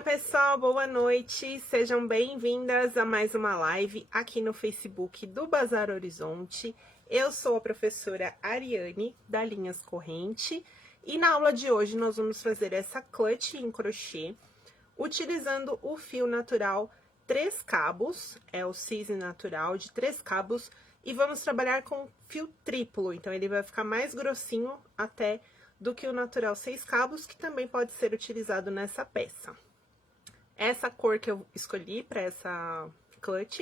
Olá pessoal, boa noite, sejam bem-vindas a mais uma live aqui no Facebook do Bazar Horizonte. Eu sou a professora Ariane, da Linhas Corrente, e na aula de hoje nós vamos fazer essa clutch em crochê, utilizando o fio natural 3 cabos, é o cisne natural de 3 cabos, e vamos trabalhar com fio triplo, então ele vai ficar mais grossinho até do que o natural 6 cabos, que também pode ser utilizado nessa peça. Essa cor que eu escolhi para essa clutch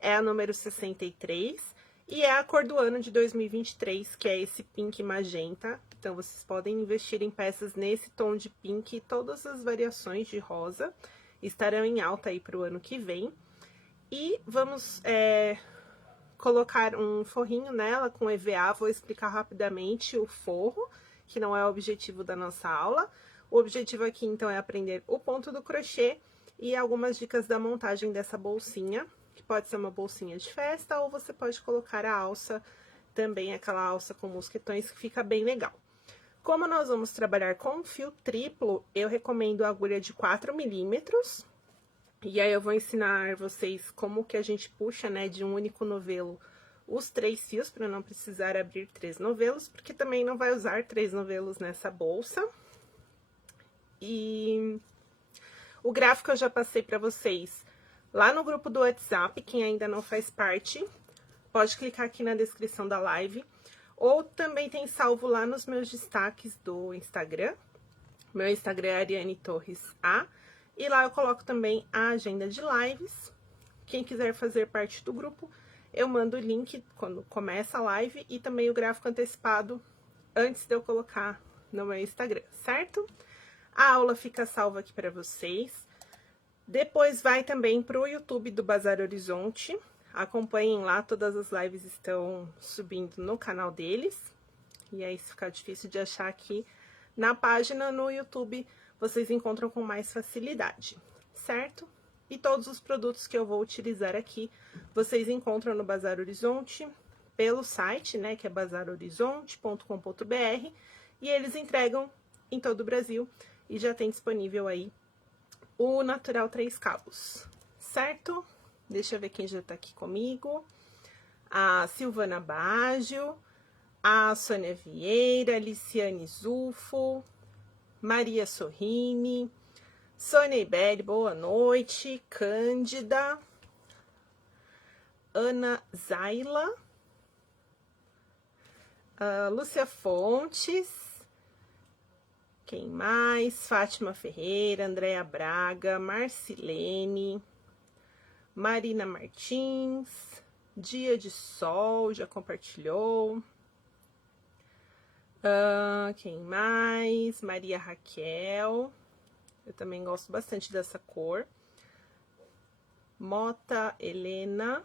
é a número 63 e é a cor do ano de 2023, que é esse pink magenta. Então, vocês podem investir em peças nesse tom de pink, e todas as variações de rosa estarão em alta aí para o ano que vem. E vamos colocar um forrinho nela com EVA, vou explicar rapidamente o forro, que não é o objetivo da nossa aula. O objetivo aqui, então, é aprender o ponto do crochê e algumas dicas da montagem dessa bolsinha, que pode ser uma bolsinha de festa, ou você pode colocar a alça, também aquela alça com mosquetões, que fica bem legal. Como nós vamos trabalhar com fio triplo, eu recomendo a agulha de 4 milímetros, e aí eu vou ensinar vocês como que a gente puxa, né, de um único novelo os 3 fios, para não precisar abrir 3 novelos, porque também não vai usar 3 novelos nessa bolsa. E o gráfico eu já passei para vocês lá no grupo do WhatsApp, quem ainda não faz parte, pode clicar aqui na descrição da live, ou também tem salvo lá nos meus destaques do Instagram. Meu Instagram é Ariane Torres A, e lá eu coloco também a agenda de lives. Quem quiser fazer parte do grupo, eu mando o link quando começa a live e também o gráfico antecipado antes de eu colocar no meu Instagram, certo? A aula fica salva aqui para vocês. Depois vai também para o YouTube do Bazar Horizonte. Acompanhem lá, todas as lives estão subindo no canal deles. E aí, se ficar difícil de achar aqui na página no YouTube, vocês encontram com mais facilidade, certo? E todos os produtos que eu vou utilizar aqui, vocês encontram no Bazar Horizonte pelo site, né, que é bazarhorizonte.com.br, e eles entregam em todo o Brasil e já tem disponível aí o natural 3 cabos, certo? Deixa eu ver quem já tá aqui comigo. A Silvana Baggio, a Sônia Vieira, Liciane Zufo, Maria Sorrini, Sônia Iberi, boa noite, Cândida, Ana Zaila, Lúcia Fontes, quem mais? Fátima Ferreira, Andréa Braga, Marcilene, Marina Martins, Dia de Sol, já compartilhou. Quem mais? Maria Raquel, eu também gosto bastante dessa cor. Mota Helena,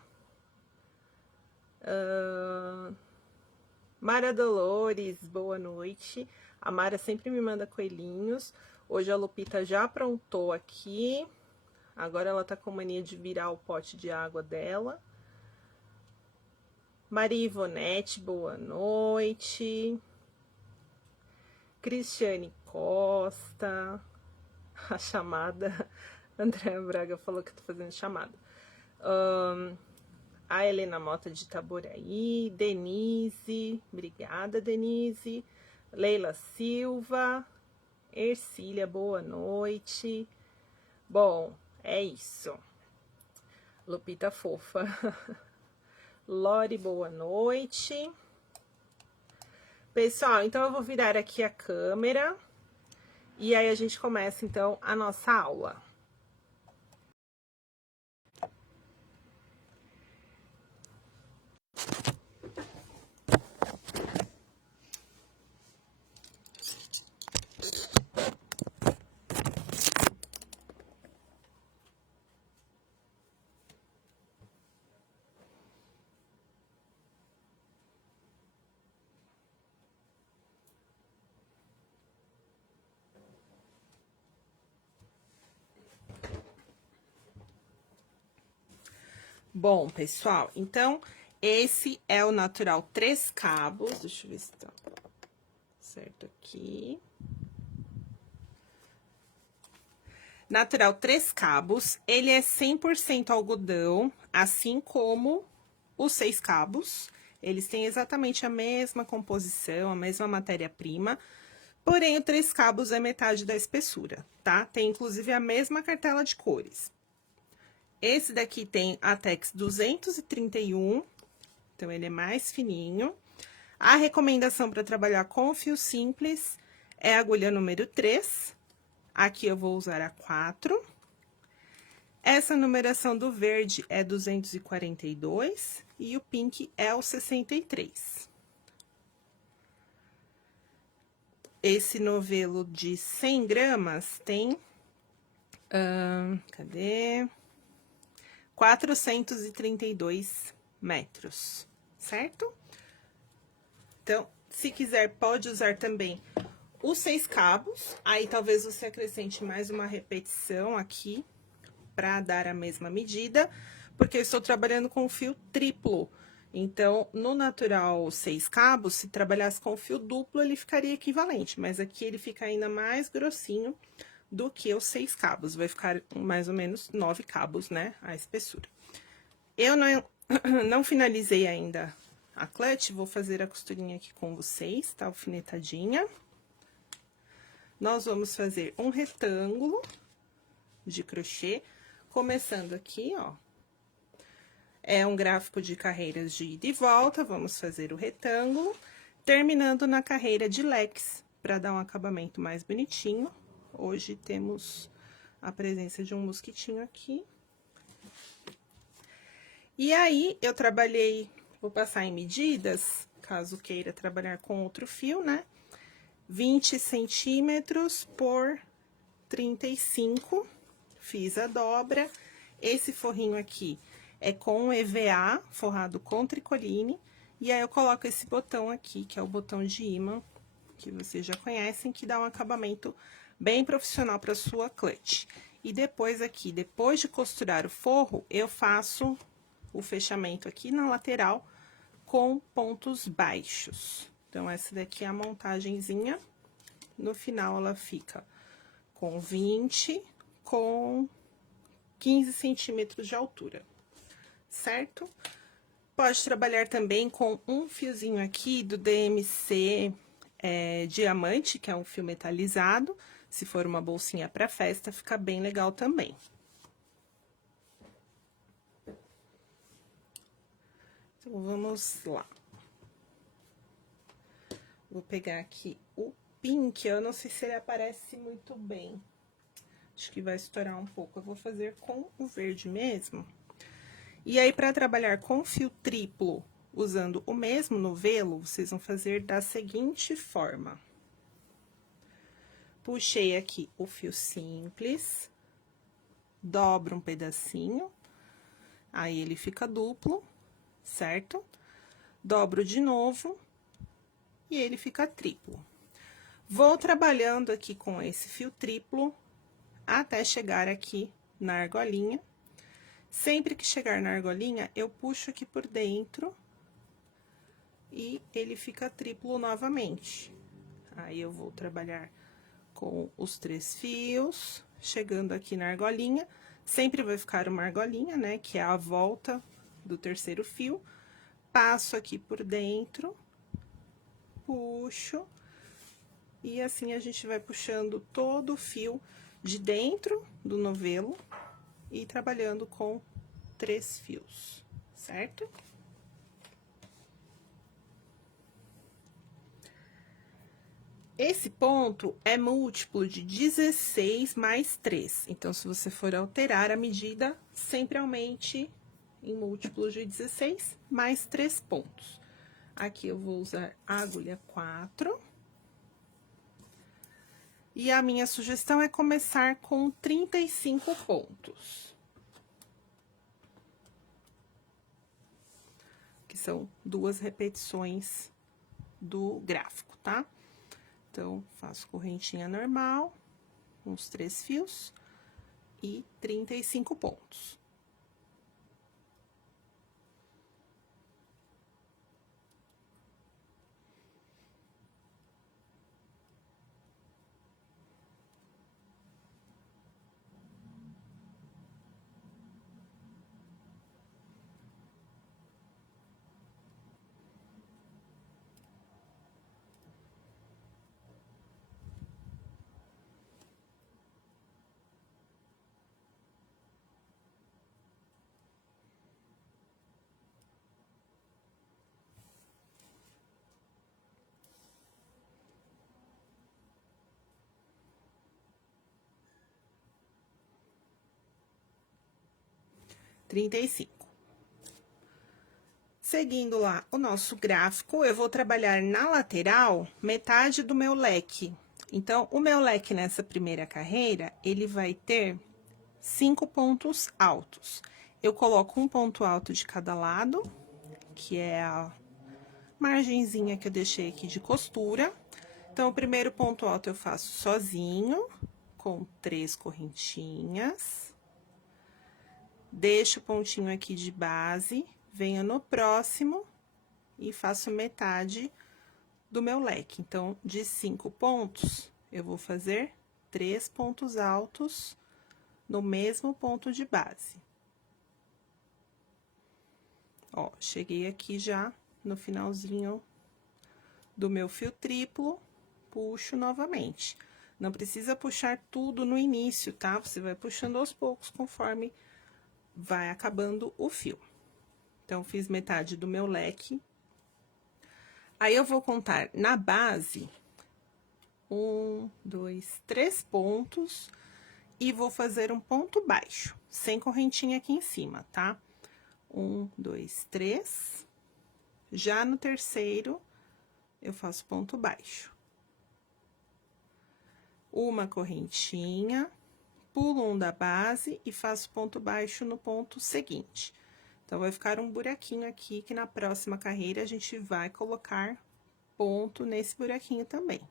Mara Dolores, boa noite. A Mara sempre me manda coelhinhos. Hoje a Lupita já aprontou aqui. Agora ela tá com mania de virar o pote de água dela. Maria Ivonete, boa noite. Cristiane Costa. A chamada. Andréa Braga falou que eu tô fazendo chamada. A Helena Mota de Itaboraí. Denise. Obrigada, Denise. Leila Silva. Ercília, boa noite. Bom, é isso. Lupita fofa. Lore, boa noite. Pessoal, então eu vou virar aqui a câmera e aí a gente começa então a nossa aula. Bom, pessoal, então, esse é o natural 3 cabos. Deixa eu ver se tá certo aqui. Natural 3 cabos, ele é 100% algodão, assim como os 6 cabos. Eles têm exatamente a mesma composição, a mesma matéria-prima, porém o 3 cabos é metade da espessura, tá? Tem inclusive a mesma cartela de cores. Esse daqui tem a Tex 231, então ele é mais fininho. A recomendação para trabalhar com fio simples é a agulha número 3. Aqui eu vou usar a 4. Essa numeração do verde é 242 e o pink é o 63. Esse novelo de 100 gramas tem... cadê? 432 metros, certo? Então, se quiser, pode usar também os 6 cabos. Aí, talvez você acrescente mais uma repetição aqui para dar a mesma medida, porque eu estou trabalhando com fio triplo. Então, no natural 6 cabos, se trabalhasse com fio duplo, ele ficaria equivalente, mas aqui ele fica ainda mais grossinho do que os 6 cabos. Vai ficar mais ou menos 9 cabos, né, a espessura. Eu não finalizei ainda a clutch, vou fazer a costurinha aqui com vocês, tá alfinetadinha. Nós vamos fazer um retângulo de crochê, começando aqui, ó. É um gráfico de carreiras de ida e volta, vamos fazer o retângulo, terminando na carreira de leques, para dar um acabamento mais bonitinho. Hoje temos a presença de um mosquitinho aqui. E aí, eu trabalhei, vou passar em medidas, caso queira trabalhar com outro fio, né? 20 centímetros por 35, fiz a dobra. Esse forrinho aqui é com EVA, forrado com tricoline. E aí, eu coloco esse botão aqui, que é o botão de ímã, que vocês já conhecem, que dá um acabamento bem profissional para sua clutch. E depois aqui, depois de costurar o forro, eu faço o fechamento aqui na lateral com pontos baixos. Então, essa daqui é a montagenzinha. No final, ela fica com 20, com 15 centímetros de altura, certo? Pode trabalhar também com um fiozinho aqui do DMC Diamante, que é um fio metalizado. Se for uma bolsinha para festa, fica bem legal também. Então, vamos lá. Vou pegar aqui o pink, eu não sei se ele aparece muito bem. Acho que vai estourar um pouco. Eu vou fazer com o verde mesmo. E aí, para trabalhar com fio triplo, usando o mesmo novelo, vocês vão fazer da seguinte forma. Puxei aqui o fio simples, dobro um pedacinho, aí ele fica duplo, certo? Dobro de novo e ele fica triplo. Vou trabalhando aqui com esse fio triplo até chegar aqui na argolinha. Sempre que chegar na argolinha, eu puxo aqui por dentro e ele fica triplo novamente. Aí, eu vou trabalhar com os 3 fios, chegando aqui na argolinha. Sempre vai ficar uma argolinha, né, que é a volta do terceiro fio. Passo aqui por dentro, puxo, e assim a gente vai puxando todo o fio de dentro do novelo e trabalhando com 3 fios, certo? Esse ponto é múltiplo de 16 mais 3. Então, se você for alterar a medida, sempre aumente em múltiplos de 16 mais 3 pontos. Aqui eu vou usar a agulha 4. E a minha sugestão é começar com 35 pontos. Que são 2 repetições do gráfico, tá? Então, faço correntinha normal, uns 3 fios e 35 pontos. 35. Seguindo lá o nosso gráfico, eu vou trabalhar na lateral metade do meu leque. Então, o meu leque nessa primeira carreira, ele vai ter 5 pontos altos. Eu coloco um ponto alto de cada lado, que é a margenzinha que eu deixei aqui de costura. Então, o primeiro ponto alto eu faço sozinho, com 3 correntinhas. Deixo o pontinho aqui de base, venho no próximo e faço metade do meu leque. Então, de 5 pontos, eu vou fazer 3 pontos altos no mesmo ponto de base. Ó, cheguei aqui já no finalzinho do meu fio triplo, puxo novamente. Não precisa puxar tudo no início, tá? Você vai puxando aos poucos conforme vai acabando o fio. Então, fiz metade do meu leque. Aí, eu vou contar na base 1, 2, 3 pontos e vou fazer um ponto baixo, sem correntinha aqui em cima, tá? 1, 2, 3. Já no terceiro, eu faço ponto baixo. Uma correntinha, pulo um da base e faço ponto baixo no ponto seguinte. Então, vai ficar um buraquinho aqui, que na próxima carreira a gente vai colocar ponto nesse buraquinho também.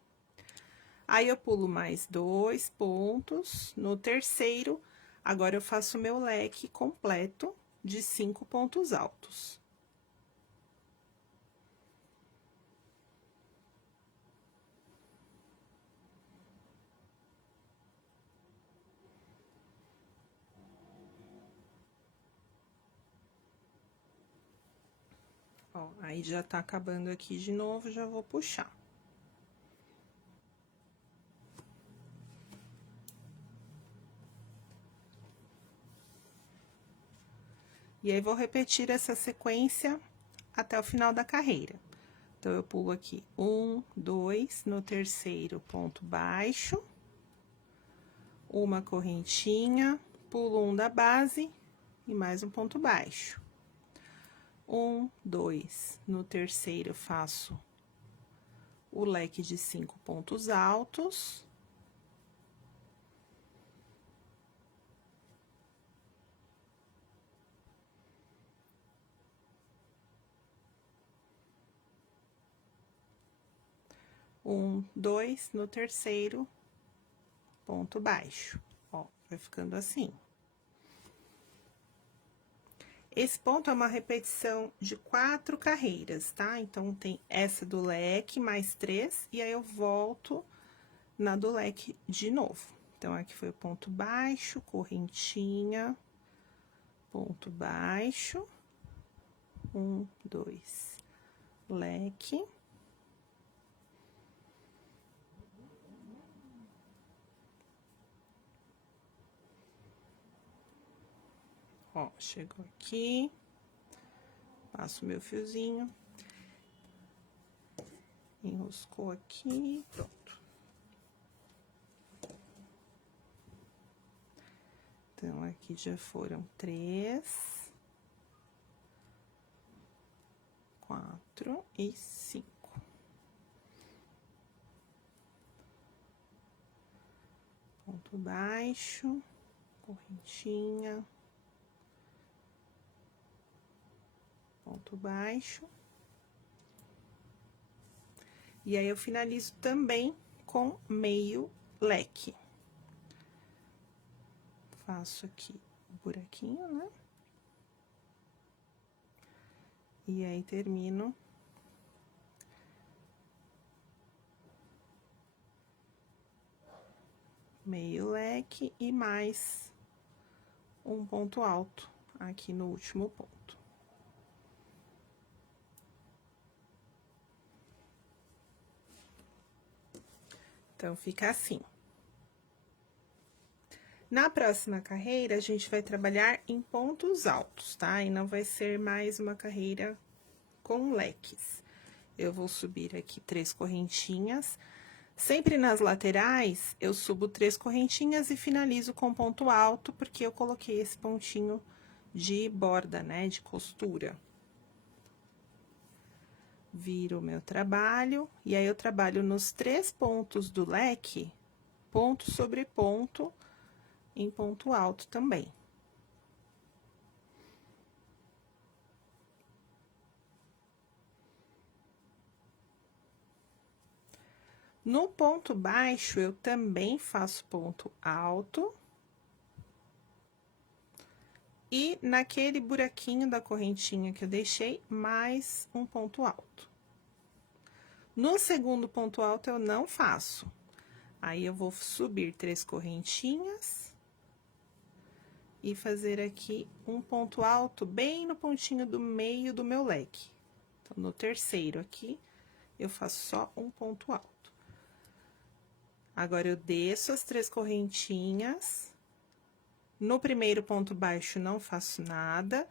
Aí, eu pulo mais 2 pontos. No terceiro, agora eu faço o meu leque completo de 5 pontos altos. Ó, aí já tá acabando aqui de novo, já vou puxar. E aí, vou repetir essa sequência até o final da carreira. Então, eu pulo aqui 1, 2, no terceiro, ponto baixo, uma correntinha, pulo um da base e mais um ponto baixo. 1, 2, no terceiro, faço o leque de 5 pontos altos. Um, 2, no terceiro, ponto baixo. Ó, vai ficando assim. Esse ponto é uma repetição de 4 carreiras, tá? Então, tem essa do leque, mais 3, e aí eu volto na do leque de novo. Então, aqui foi o ponto baixo, correntinha, ponto baixo, 1, 2, leque. Ó, chegou aqui, passo o meu fiozinho, enroscou aqui, pronto. Então, aqui já foram 3, 4 e 5. Ponto baixo, correntinha, ponto baixo. E aí, eu finalizo também com meio leque. Faço aqui o buraquinho, né? E aí, termino meio leque e mais um ponto alto aqui no último ponto. Então, fica assim. Na próxima carreira, a gente vai trabalhar em pontos altos, tá? E não vai ser mais uma carreira com leques. Eu vou subir aqui 3 correntinhas. Sempre nas laterais, eu subo 3 correntinhas e finalizo com ponto alto, porque eu coloquei esse pontinho de borda, né, de costura. Viro o meu trabalho, e aí eu trabalho nos 3 pontos do leque, ponto sobre ponto, em ponto alto também. No ponto baixo, eu também faço ponto alto. E naquele buraquinho da correntinha que eu deixei, mais um ponto alto. No segundo ponto alto, eu não faço. Aí, eu vou subir 3 correntinhas. E fazer aqui um ponto alto bem no pontinho do meio do meu leque. Então, no terceiro aqui, eu faço só um ponto alto. Agora, eu desço as 3 correntinhas. No primeiro ponto baixo, não faço nada.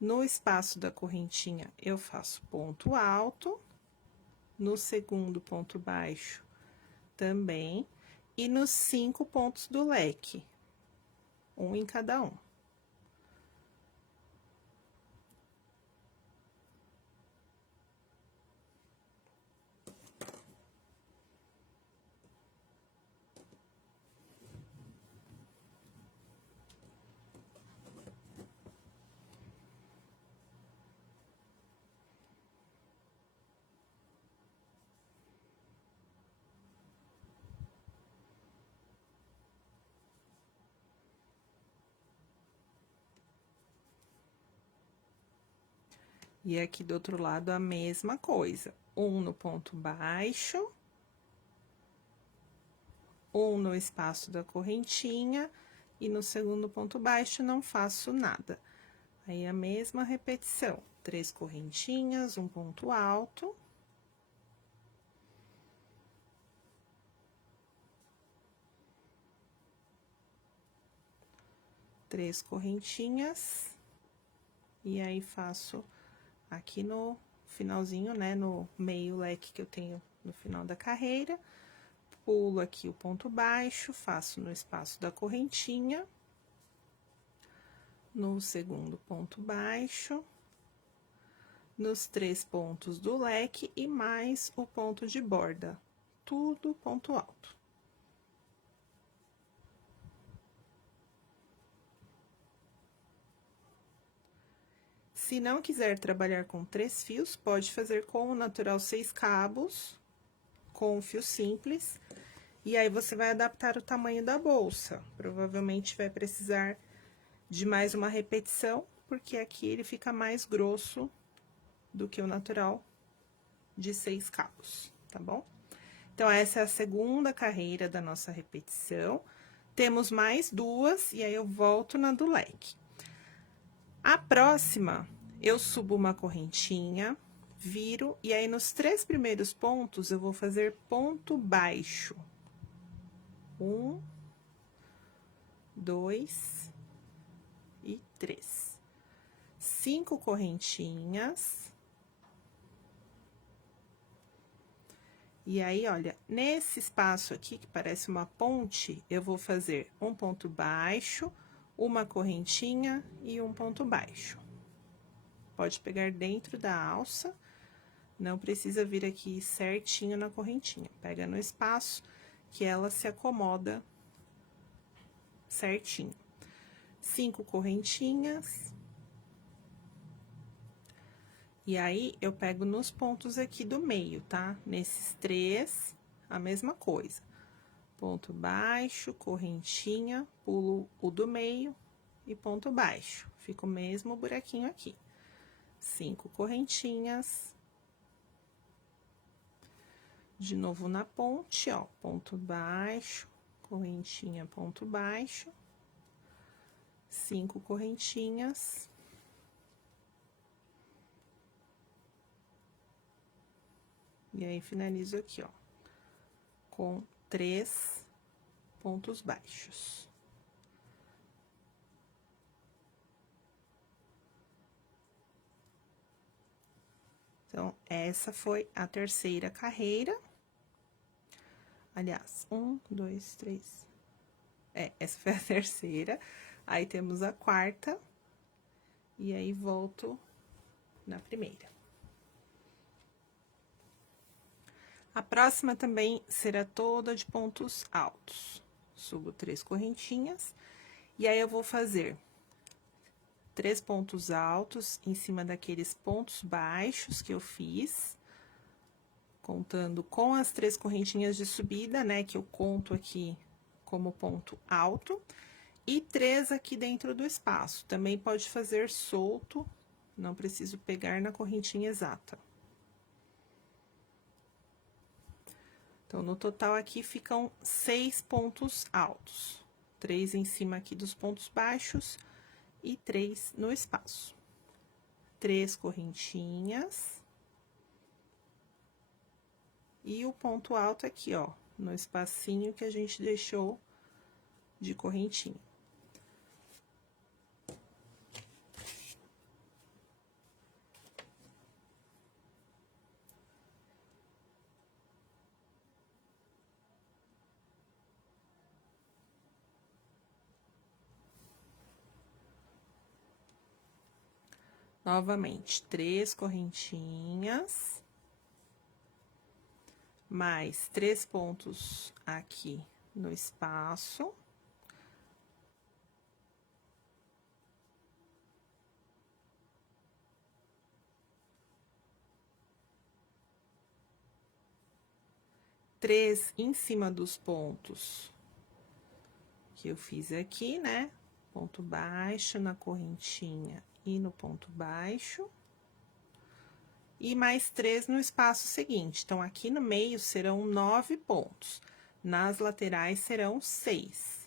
No espaço da correntinha, eu faço ponto alto. No segundo ponto baixo, também. E nos 5 pontos do leque, um em cada um. E aqui do outro lado, a mesma coisa. Um no ponto baixo. Um no espaço da correntinha. E no segundo ponto baixo, não faço nada. Aí, a mesma repetição. 3 correntinhas, um ponto alto. Três correntinhas. E aí, faço aqui no finalzinho, né, no meio leque que eu tenho no final da carreira, pulo aqui o ponto baixo, faço no espaço da correntinha, no segundo ponto baixo, nos 3 pontos do leque e mais o ponto de borda, tudo ponto alto. Se não quiser trabalhar com 3 fios, pode fazer com o natural 6 cabos, com fio simples, e aí você vai adaptar o tamanho da bolsa. Provavelmente vai precisar de mais uma repetição, porque aqui ele fica mais grosso do que o natural de 6 cabos, tá bom? Então, essa é a segunda carreira da nossa repetição. Temos mais 2, e aí eu volto na do leque. A próxima, eu subo uma correntinha, viro, e aí nos 3 primeiros pontos, eu vou fazer ponto baixo. 1, 2 e 3. 5 correntinhas. E aí, olha, nesse espaço aqui, que parece uma ponte, eu vou fazer um ponto baixo, uma correntinha e um ponto baixo. Pode pegar dentro da alça, não precisa vir aqui certinho na correntinha. Pega no espaço que ela se acomoda certinho. 5 correntinhas. E aí, eu pego nos pontos aqui do meio, tá? Nesses 3, a mesma coisa. Ponto baixo, correntinha, pulo o do meio e ponto baixo. Fica o mesmo buraquinho aqui. 5 correntinhas. De novo na ponte, ó, ponto baixo, correntinha, ponto baixo. 5 correntinhas. E aí, finalizo aqui, ó, com 3 pontos baixos. Então, essa foi a terceira carreira. Aliás, 1, 2, 3. Essa foi a terceira. Aí, temos a quarta. e aí volto na primeira. A próxima também será toda de pontos altos. Subo 3 correntinhas, e aí eu vou fazer 3 pontos altos em cima daqueles pontos baixos que eu fiz, contando com as 3 correntinhas de subida, né, que eu conto aqui como ponto alto, e 3 aqui dentro do espaço. Também pode fazer solto, não preciso pegar na correntinha exata. Então, no total aqui ficam 6 pontos altos. 3 em cima aqui dos pontos baixos e 3 no espaço. 3 correntinhas. E o ponto alto aqui, ó, no espacinho que a gente deixou de correntinha. Novamente, 3 correntinhas, mais 3 pontos aqui no espaço. Três em cima dos pontos que eu fiz aqui, né? Ponto baixo na correntinha e no ponto baixo. E mais 3 no espaço seguinte. Então, aqui no meio serão 9 pontos. Nas laterais serão 6.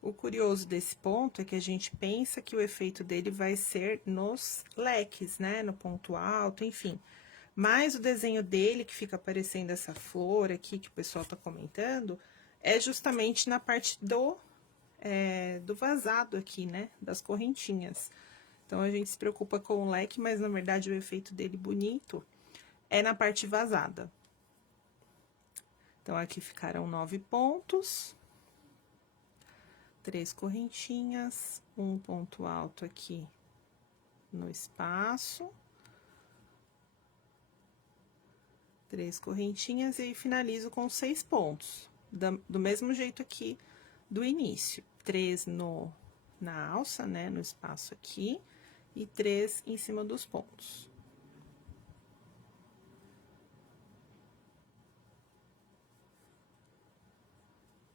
O curioso desse ponto é que a gente pensa que o efeito dele vai ser nos leques, né? No ponto alto, enfim. Mas o desenho dele, que fica aparecendo essa flor aqui, que o pessoal tá comentando, é justamente na parte do vazado aqui, né? Das correntinhas. Então, a gente se preocupa com o leque, mas na verdade o efeito dele bonito é na parte vazada. Então, aqui ficaram 9 pontos. 3 correntinhas, um ponto alto aqui no espaço. 3 correntinhas e aí finalizo com 6 pontos. Do mesmo jeito aqui do início. 3 na alça, né, no espaço aqui, e 3 em cima dos pontos.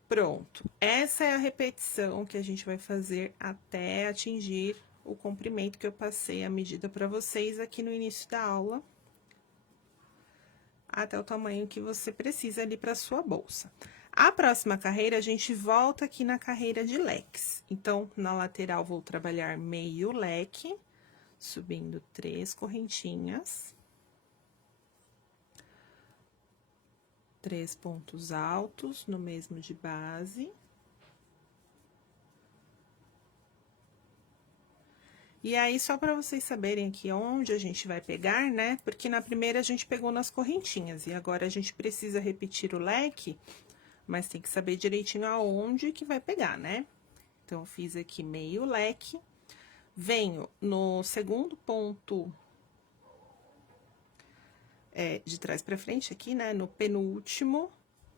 Pronto. Essa é a repetição que a gente vai fazer até atingir o comprimento que eu passei a medida para vocês aqui no início da aula. Até o tamanho que você precisa ali para sua bolsa. A próxima carreira, a gente volta aqui na carreira de leques. Então, na lateral, vou trabalhar meio leque, subindo 3 correntinhas. 3 pontos altos no mesmo de base. E aí, só para vocês saberem aqui onde a gente vai pegar, né? Porque na primeira a gente pegou nas correntinhas, e agora a gente precisa repetir o leque, mas tem que saber direitinho aonde que vai pegar, né? Então, eu fiz aqui meio leque, venho no segundo ponto de trás para frente aqui, né? No penúltimo,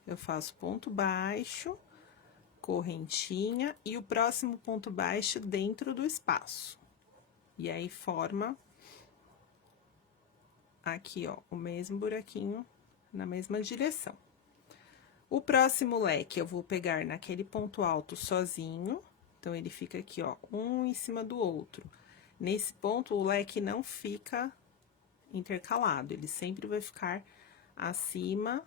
eu faço ponto baixo, correntinha, e o próximo ponto baixo dentro do espaço. E aí, forma aqui, ó, o mesmo buraquinho na mesma direção. O próximo leque, eu vou pegar naquele ponto alto sozinho, então, ele fica aqui, ó, um em cima do outro. Nesse ponto, o leque não fica intercalado, ele sempre vai ficar acima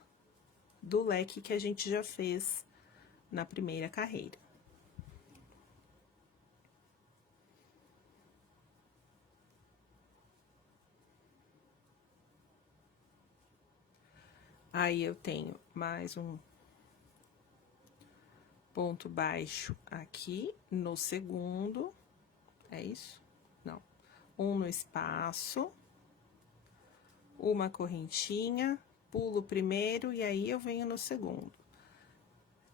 do leque que a gente já fez na primeira carreira. Aí, eu tenho mais um ponto baixo aqui no segundo, é isso? Não. Um no espaço. uma correntinha, pulo o primeiro e aí eu venho no segundo.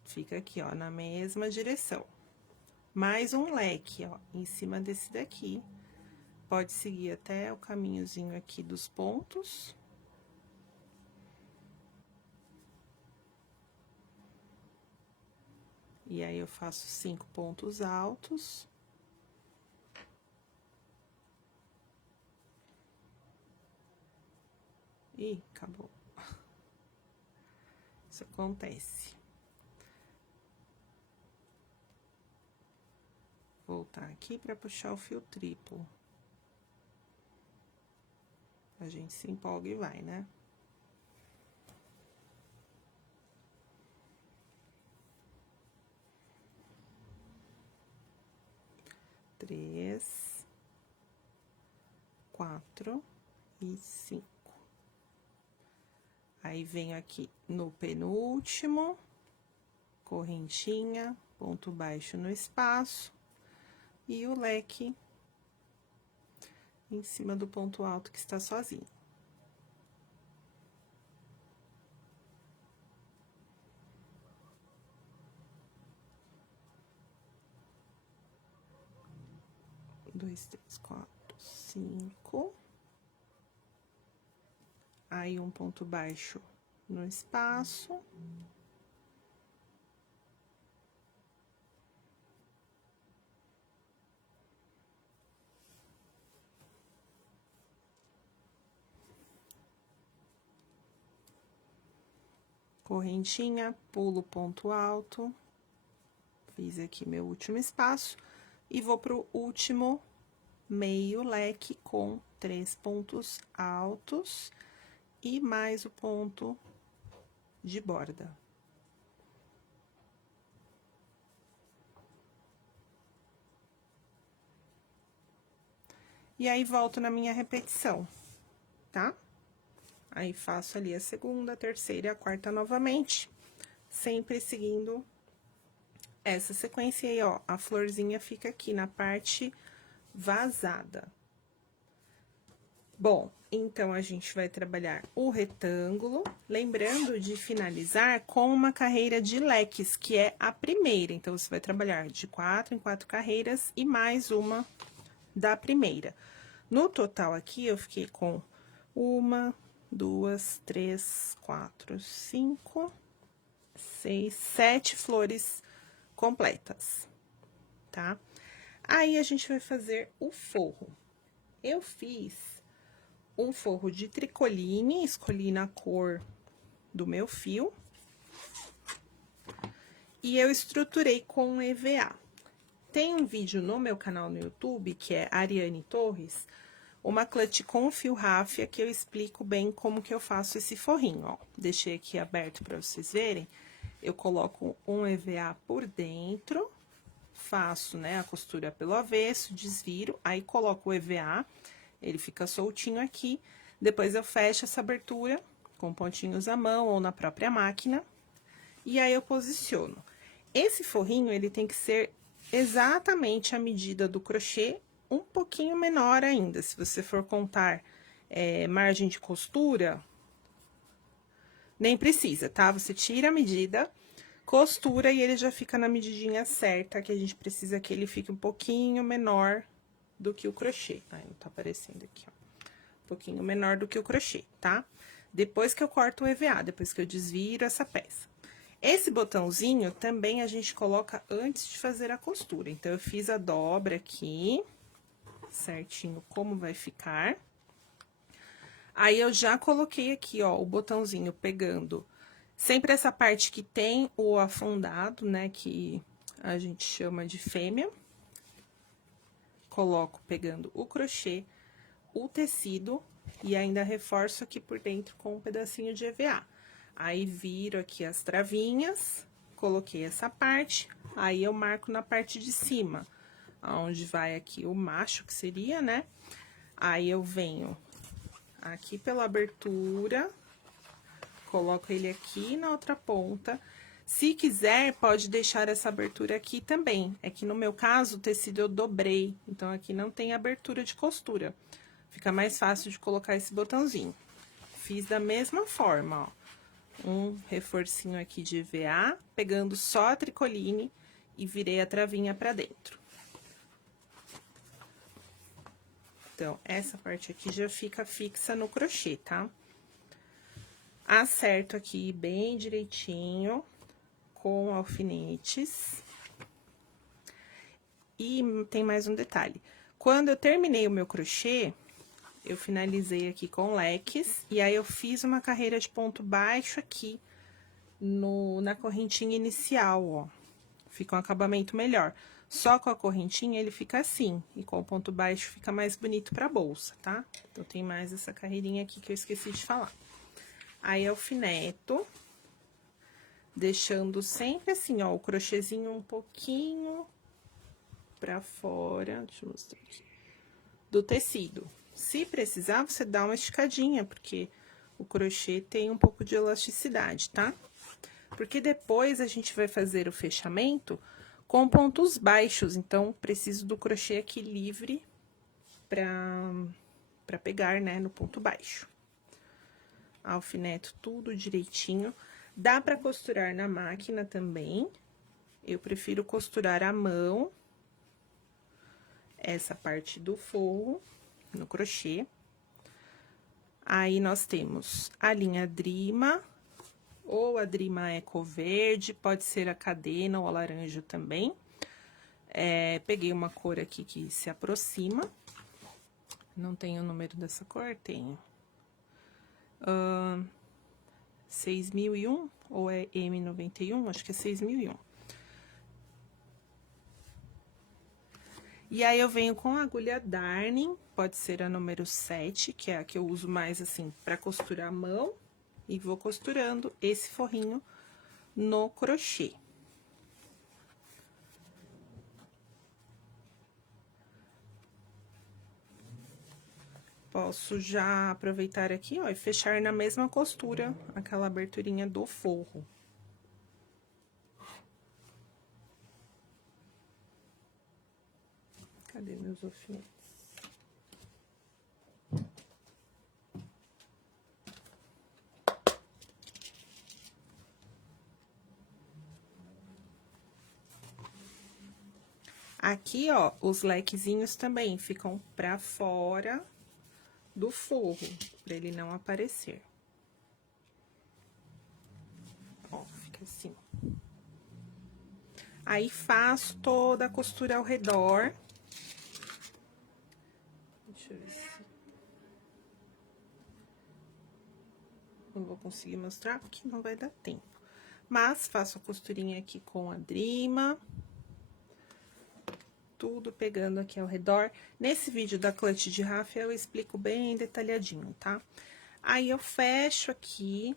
Fica aqui, ó, na mesma direção. Mais um leque, ó, em cima desse daqui. Pode seguir até o caminhozinho aqui dos pontos. E aí, eu faço 5 pontos altos. Ih, acabou. Isso acontece. Voltar aqui para puxar o fio triplo. A gente se empolga e vai, né? Três, 4 e 5. Aí, venho aqui no penúltimo, correntinha, ponto baixo no espaço, e o leque em cima do ponto alto que está sozinho. Dois, três, quatro, 5. Aí, um ponto baixo no espaço. Correntinha, pulo ponto alto. Fiz aqui meu último espaço. E vou pro último meio leque com 3 pontos altos. E mais o ponto de borda. E aí, volto na minha repetição, tá? Aí, faço ali a segunda, a terceira e a quarta novamente, sempre seguindo essa sequência aí, ó. A florzinha fica aqui na parte vazada. Bom, então, a gente vai trabalhar o retângulo, lembrando de finalizar com uma carreira de leques, que é a primeira. Então, você vai trabalhar de 4 em 4 carreiras e mais uma da primeira. No total aqui, eu fiquei com 1, 2, 3, 4, 5, 6, 7 flores completas, tá? Aí, a gente vai fazer o forro. Eu fiz um forro de tricoline, escolhi na cor do meu fio. E eu estruturei com EVA. Tem um vídeo no meu canal no YouTube, que é Ariane Torres, uma clutch com fio ráfia, que eu explico bem como que eu faço esse forrinho, ó. Deixei aqui aberto para vocês verem. Eu coloco um EVA por dentro, faço, né, a costura pelo avesso, desviro, aí coloco o EVA, ele fica soltinho aqui. Depois, eu fecho essa abertura com pontinhos à mão ou na própria máquina. E aí, eu posiciono. Esse forrinho, ele tem que ser exatamente a medida do crochê, um pouquinho menor ainda. Se você for contar margem de costura, nem precisa, tá? Você tira a medida, costura e ele já fica na medidinha certa, que a gente precisa que ele fique um pouquinho menor do que o crochê. Ai, não tá aparecendo aqui, ó. Um pouquinho menor do que o crochê, tá? Depois que eu corto o EVA, depois que eu desviro essa peça. Esse botãozinho também a gente coloca antes de fazer a costura. Então, eu fiz a dobra aqui, certinho como vai ficar. Aí, eu já coloquei aqui, ó, o botãozinho pegando sempre essa parte que tem o afundado, né, que a gente chama de fêmea. Coloco pegando o crochê, o tecido e ainda reforço aqui por dentro com um pedacinho de EVA. Aí, viro aqui as travinhas, coloquei essa parte, aí eu marco na parte de cima, onde vai aqui o macho, que seria, né? Aí, eu venho aqui pela abertura, coloco ele aqui na outra ponta. Se quiser, pode deixar essa abertura aqui também. É que no meu caso, o tecido eu dobrei, então aqui não tem abertura de costura. Fica mais fácil de colocar esse botãozinho. fiz da mesma forma, ó. Um reforcinho aqui de EVA, pegando só a tricoline e virei a travinha pra dentro. Então, essa parte aqui já fica fixa no crochê, tá? Acerto aqui bem direitinho com alfinetes. E tem mais um detalhe. Quando eu terminei o meu crochê, eu finalizei aqui com leques, e aí eu fiz uma carreira de ponto baixo aqui na correntinha inicial, ó. Fica um acabamento melhor. Só com a correntinha ele fica assim, e com o ponto baixo fica mais bonito pra bolsa, tá? Então, tem mais essa carreirinha aqui que eu esqueci de falar. Aí, alfineto, deixando sempre assim, ó, o crochêzinho um pouquinho pra fora, deixa eu mostrar aqui, do tecido. Se precisar, você dá uma esticadinha, porque o crochê tem um pouco de elasticidade, tá? Porque depois a gente vai fazer o fechamento com pontos baixos, então, preciso do crochê aqui livre pra pegar, né, no ponto baixo. Alfineto tudo direitinho. Dá pra costurar na máquina também. Eu prefiro costurar à mão essa parte do forro no crochê. Aí, nós temos a linha Drima, ou a Drima Eco Verde, pode ser a cadena ou a laranja também. Peguei uma cor aqui que se aproxima. Não tenho o número dessa cor? Tenho. 6001 ou é M91? Acho que é 6001. E aí, eu venho com a agulha Darning, pode ser a número 7, que é a que eu uso mais, assim, pra costurar a mão. E vou costurando esse forrinho no crochê. Posso já aproveitar aqui, ó, e fechar na mesma costura, aquela aberturinha do forro. Cadê meus alfinetes? Aqui, ó, os lequezinhos também ficam pra fora do forro, pra ele não aparecer. Ó, fica assim. Aí, faço toda a costura ao redor. Deixa eu ver se... não vou conseguir mostrar, porque não vai dar tempo. Mas, faço a costurinha aqui com a Drima. Tudo pegando aqui ao redor. Nesse vídeo da clutch de ráfia, eu explico bem detalhadinho, tá? Aí, eu fecho aqui,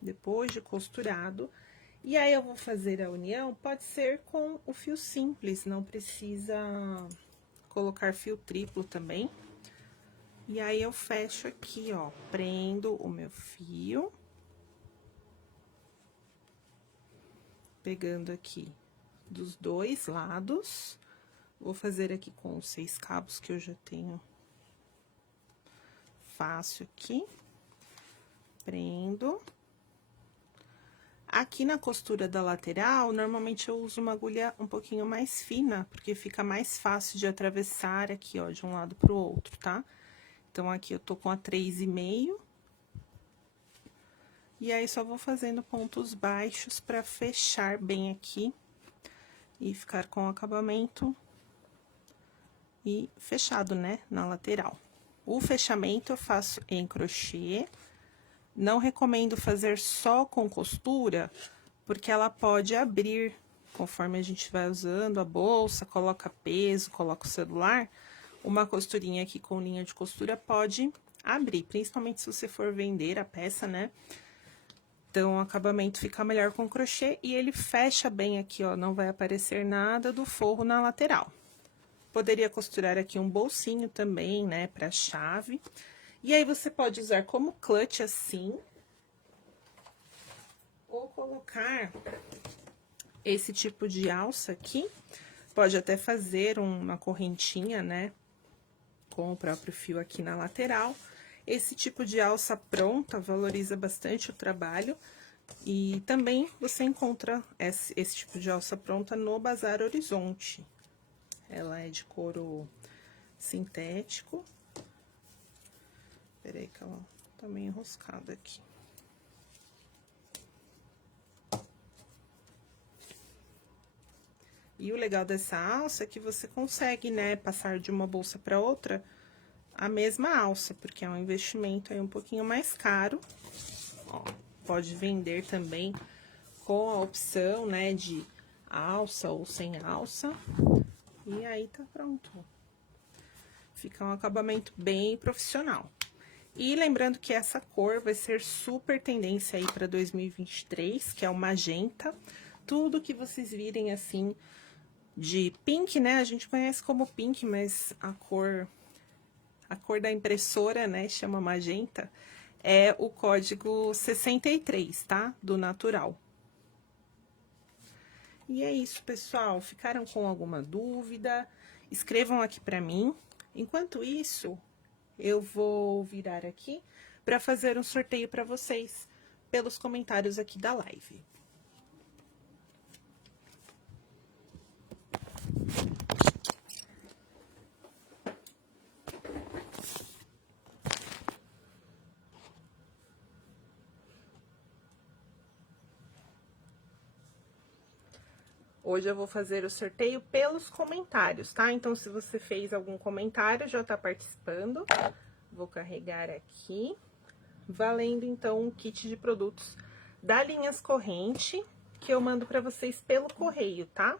depois de costurado. E aí, eu vou fazer a união, pode ser com o fio simples, não precisa colocar fio triplo também. E aí, eu fecho aqui, ó, prendo o meu fio. Pegando aqui dos dois lados. Vou fazer aqui com os 6 cabos que eu já tenho fácil aqui. Prendo. Aqui na costura da lateral, normalmente eu uso uma agulha um pouquinho mais fina, porque fica mais fácil de atravessar aqui, ó, de um lado pro outro, tá? Então, aqui eu tô com a 3,5. E aí, só vou fazendo pontos baixos pra fechar bem aqui e ficar com o acabamento e fechado, né, na lateral. O fechamento eu faço em crochê. Não recomendo fazer só com costura, porque ela pode abrir conforme a gente vai usando a bolsa, coloca peso, coloca o celular. Uma costurinha aqui com linha de costura pode abrir, principalmente se você for vender a peça, né? Então, o acabamento fica melhor com crochê e ele fecha bem aqui, ó, não vai aparecer nada do forro na lateral. Poderia costurar aqui um bolsinho também, né, pra chave. E aí, você pode usar como clutch assim, ou colocar esse tipo de alça aqui. Pode até fazer uma correntinha, né, com o próprio fio aqui na lateral. Esse tipo de alça pronta valoriza bastante o trabalho. E também você encontra esse tipo de alça pronta no Bazar Horizonte. Ela é de couro sintético. Peraí que ela tá meio enroscada aqui. E o legal dessa alça é que você consegue, né, passar de uma bolsa para outra a mesma alça, porque é um investimento aí um pouquinho mais caro. Ó, pode vender também com a opção, né, de alça ou sem alça. E aí tá pronto. Fica um acabamento bem profissional. E lembrando que essa cor vai ser super tendência aí para 2023, que é o magenta. Tudo que vocês virem assim de pink, né? A gente conhece como pink, mas a cor da impressora, né, chama magenta, é o código 63, tá? Do natural. E é isso, pessoal. Ficaram com alguma dúvida? Escrevam aqui para mim. Enquanto isso, eu vou virar aqui para fazer um sorteio para vocês pelos comentários aqui da live. Hoje eu vou fazer o sorteio pelos comentários, tá? Então, se você fez algum comentário, já tá participando. Vou carregar aqui. Valendo, então, um kit de produtos da Linhas Corrente, que eu mando pra vocês pelo correio, tá?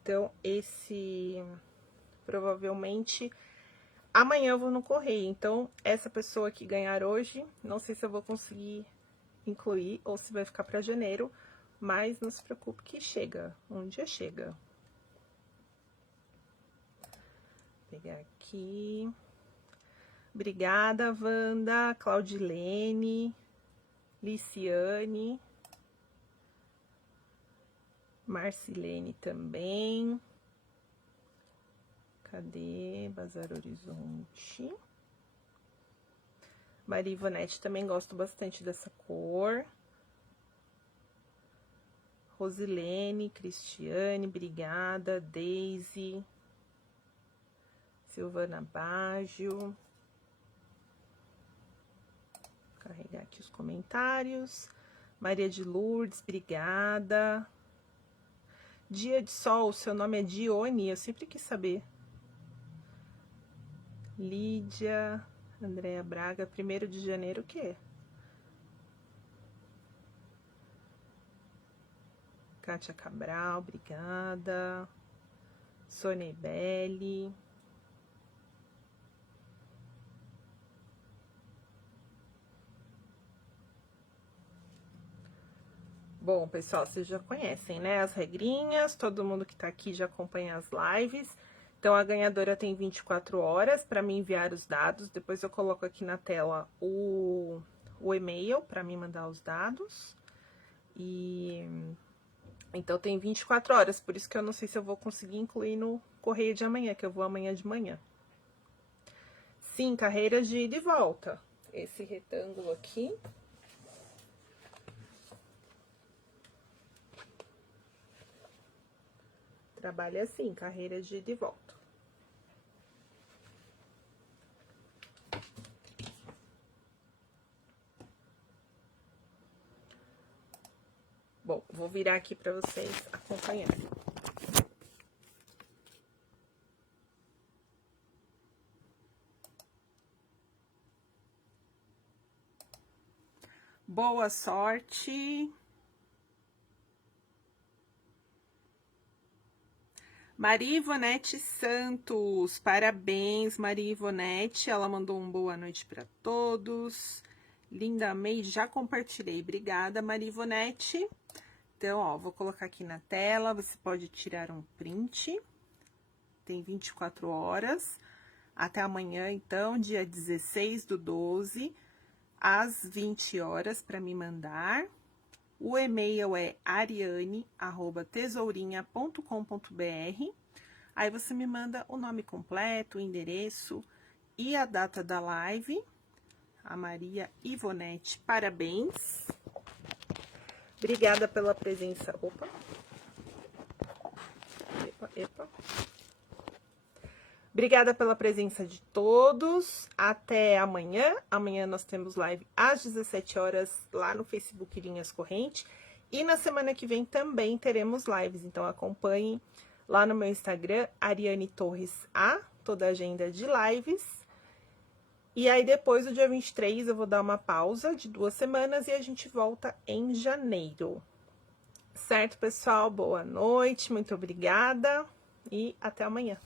Então, esse... provavelmente... amanhã eu vou no correio. Então, essa pessoa que ganhar hoje, não sei se eu vou conseguir incluir ou se vai ficar pra janeiro, mas não se preocupe que chega, um dia chega. Vou pegar aqui. Obrigada, Wanda, Claudilene, Liciane, Marcilene também. Cadê? Bazar Horizonte. Maria Ivonete também gosto bastante dessa cor. Rosilene, Cristiane, obrigada. Deise, Silvana Baggio. Vou carregar aqui os comentários. Maria de Lourdes, obrigada. Dia de Sol, seu nome é Dione, eu sempre quis saber. Lídia, Andréa Braga, 1º de janeiro, o quê? Kátia Cabral, obrigada. Sônia Ibelli. Bom, pessoal, vocês já conhecem, né, as regrinhas, todo mundo que tá aqui já acompanha as lives. Então, a ganhadora tem 24 horas para me enviar os dados, depois eu coloco aqui na tela o e-mail para me mandar os dados. E então tem 24 horas, por isso que eu não sei se eu vou conseguir incluir no correio de amanhã, que eu vou amanhã de manhã. Sim, carreiras de ida e volta. Esse retângulo aqui. Trabalha assim, carreiras de ida e volta. Bom, vou virar aqui para vocês acompanharem. Boa sorte. Maria Ivonete Santos, parabéns, Maria Ivonete, ela mandou um boa noite para todos. Linda May, já compartilhei, obrigada, Maria Ivonete. Então, ó, vou colocar aqui na tela, você pode tirar um print. Tem 24 horas, até amanhã, então, dia 16/12, às 20 horas, para me mandar. O e-mail é ariane@tesourinha.com.br. Aí você me manda o nome completo, o endereço e a data da live. A Maria Ivonete, parabéns. Obrigada pela presença. Opa. Epa. Obrigada pela presença de todos. Até amanhã. Amanhã nós temos live às 17 horas lá no Facebook Linhas Corrente. E na semana que vem também teremos lives. Então acompanhem lá no meu Instagram, Ariane Torres A, toda a agenda de lives. E aí depois do dia 23 eu vou dar uma pausa de 2 semanas e a gente volta em janeiro. Certo, pessoal? Boa noite, muito obrigada e até amanhã.